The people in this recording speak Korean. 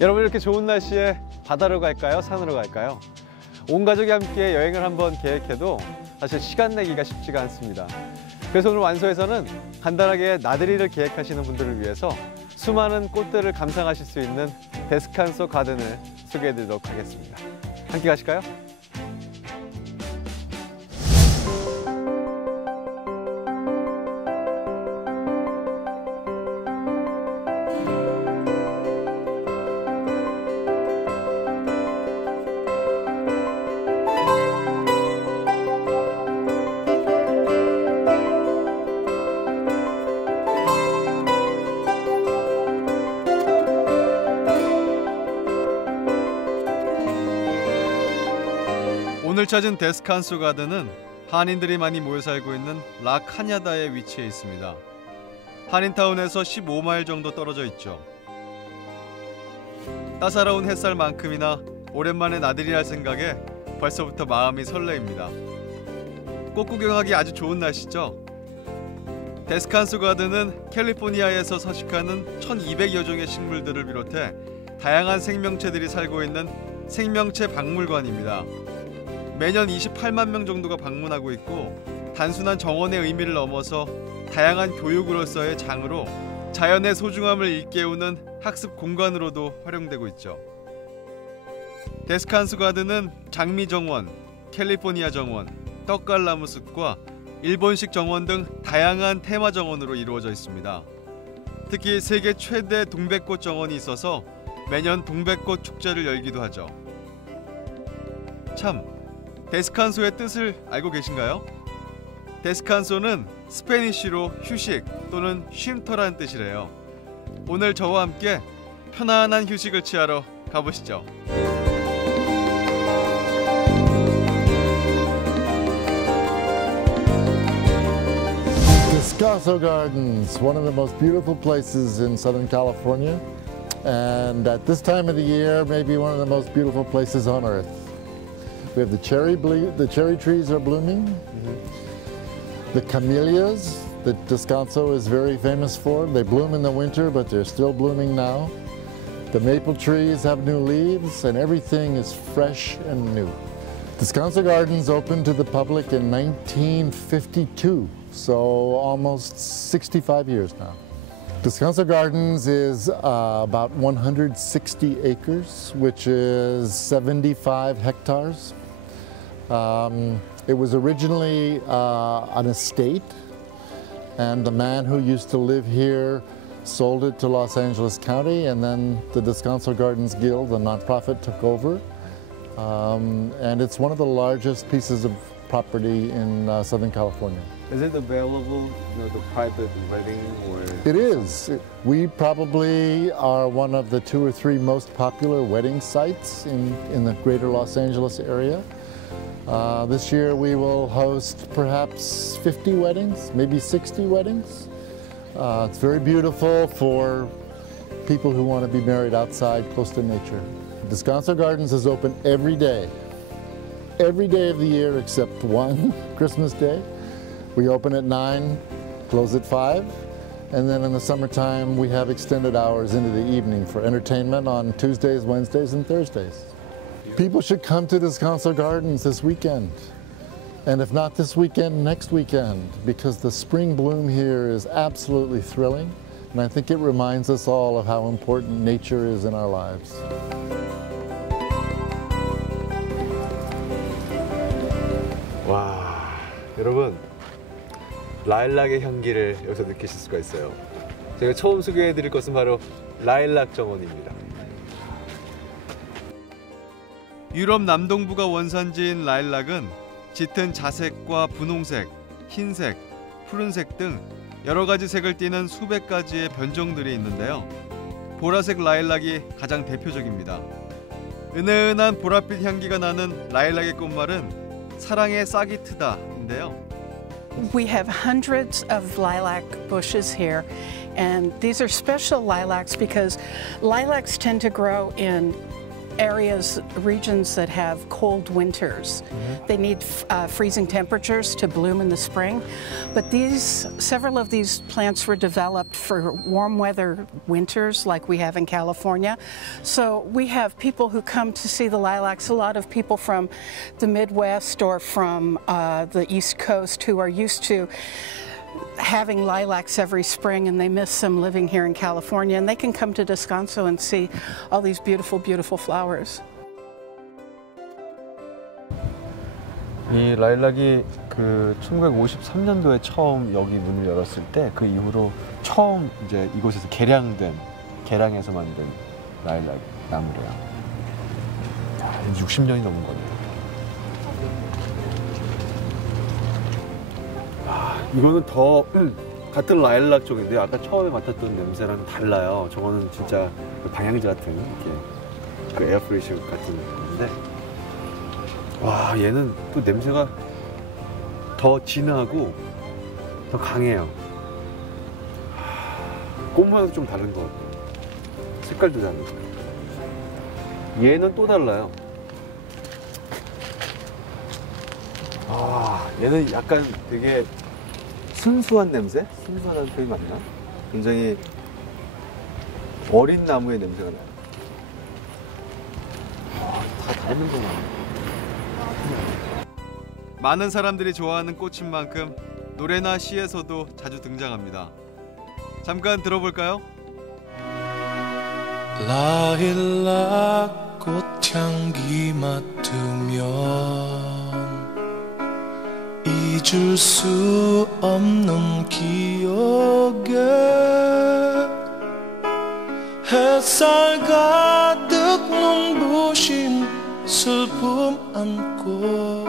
이렇게 좋은 날씨에 바다로 갈까요? 산으로 갈까요? 온 가족이 함께 여행을 한번 계획해도 사실 시간 내기가 쉽지가 않습니다. 그래서 오늘 완소에서는 간단하게 나들이를 계획하시는 분들을 위해서 수많은 꽃들을 감상하실 수 있는 데스칸소 가든을 소개해드리도록 하겠습니다. 함께 가실까요? 오늘 찾은 데스칸소 가든은 한인들이 많이 모여 살고 있는 라카냐다에 위치해 있습니다. 한인타운에서 15마일 정도 떨어져 있죠. 따사로운 햇살만큼이나 오랜만에 나들이 할 생각에 벌써부터 마음이 설레입니다. 꽃 구경하기 아주 좋은 날씨죠. 데스칸소 가든은 캘리포니아에서 서식하는 1200여 종의 식물들을 비롯해 다양한 생명체들이 살고 있는 생명체 박물관입니다. 매년 28만 명 정도가 방문하고 있고 단순한 정원의 의미를 넘어서 다양한 교육으로서의 장으로 자연의 소중함을 일깨우는 학습 공간으로도 활용되고 있죠. 데스칸스 가든은 장미 정원, 캘리포니아 정원, 떡갈나무 숲과 일본식 정원 등 다양한 테마 정원으로 이루어져 있습니다. 특히 세계 최대 동백꽃 정원이 있어서 매년 동백꽃 축제를 열기도 하죠. 참 데스칸소의 뜻을 알고 계신가요? 데스칸소는 스페니쉬로 휴식 또는 쉼터란 뜻이래요. 오늘 저와 함께 편안한 휴식을 취하러 가보시죠. Descanso Gardens, one of the most beautiful places in Southern California. And at this time of the year, maybe one of the most beautiful places on earth. We have the cherry, the cherry trees are blooming. The camellias that Descanso is very famous for. They bloom in the winter, but they're still blooming now. The maple trees have new leaves, and everything is fresh and new. Descanso Gardens opened to the public in 1952, so almost 65 years now. Descanso Gardens is uh, about 160 acres, which is 75 hectares. Um, it was originally uh, an estate, and the man who used to live here sold it to Los Angeles County, and then the Descanso Gardens Guild, the nonprofit, took over. Um, and it's one of the largest pieces of property in uh, Southern California. Is it available, you know, the private wedding or? It is. We probably are one of the two or three most popular wedding sites in, in the greater Los Angeles area. Uh, this year we will host perhaps 50 weddings, maybe 60 weddings. Uh, it's very beautiful for people who want to be married outside, close to nature. Descanso Gardens is open every day, every day of the year except one, Christmas Day. We open at 9, close at 5, and then in the summertime we have extended hours into the evening for entertainment on Tuesdays, Wednesdays, and Thursdays. People should come to Descanso Gardens this weekend. And if not this weekend, next weekend, because the spring bloom here is absolutely thrilling. And I think it reminds us all of how important nature is in our lives. 와, 여러분 라일락의 향기를 여기서 느끼실 수가 있어요. 제가 처음 소개해드릴 것은 바로 라일락 정원입니다. 유럽 남동부가 원산지인 라일락은 짙은 자색과 분홍색, 흰색, 푸른색 등 여러 가지 색을 띠는 수백 가지의 변종들이 있는데요. 보라색 라일락이 가장 대표적입니다. 은은한 보랏빛 향기가 나는 라일락의 꽃말은 사랑의 싹이 트다인데요. We have hundreds of lilac bushes here, and these are special lilacs because lilacs tend to grow in areas, regions that have cold winters. They need uh, freezing temperatures to bloom in the spring. But these, several of these plants were developed for warm weather winters like we have in California. So we have people who come to see the lilacs, a lot of people from the Midwest or from uh, the East Coast who are used to having lilacs every spring and they miss them living here in California and they can come to Descanso and see all these beautiful, beautiful flowers. 이 라일락이 그 1953년도에 처음 여기 문을 열었을 때 그 이후로 처음 이제 이곳에서 개량된 개량해서 만든 라일락 나무래요. 야, 60년이 넘은 거네요. 이거는 더 음, 같은 라일락 쪽인데 아까 처음에 맡았던 냄새랑 달라요. 저거는 진짜 그 방향제 같은 이렇게 그 에어프레시 같은 느낌인데 와 얘는 또 냄새가 더 진하고 더 강해요. 하, 꽃 모양도 좀 다른 것 같고 색깔도 다르고 얘는 또 달라요. 아 얘는 약간 되게 순수한 냄새? 순수하다는 표현이 맞나? 굉장히 어린 나무의 냄새가 나요. 와, 다 다르는구나. 많은 사람들이 좋아하는 꽃인 만큼 노래나 시에서도 자주 등장합니다. 잠깐 들어볼까요? 라일락 꽃향기 맡으면 잊을 수 없는 기억에 햇살 가득 눈부신 슬픔 안고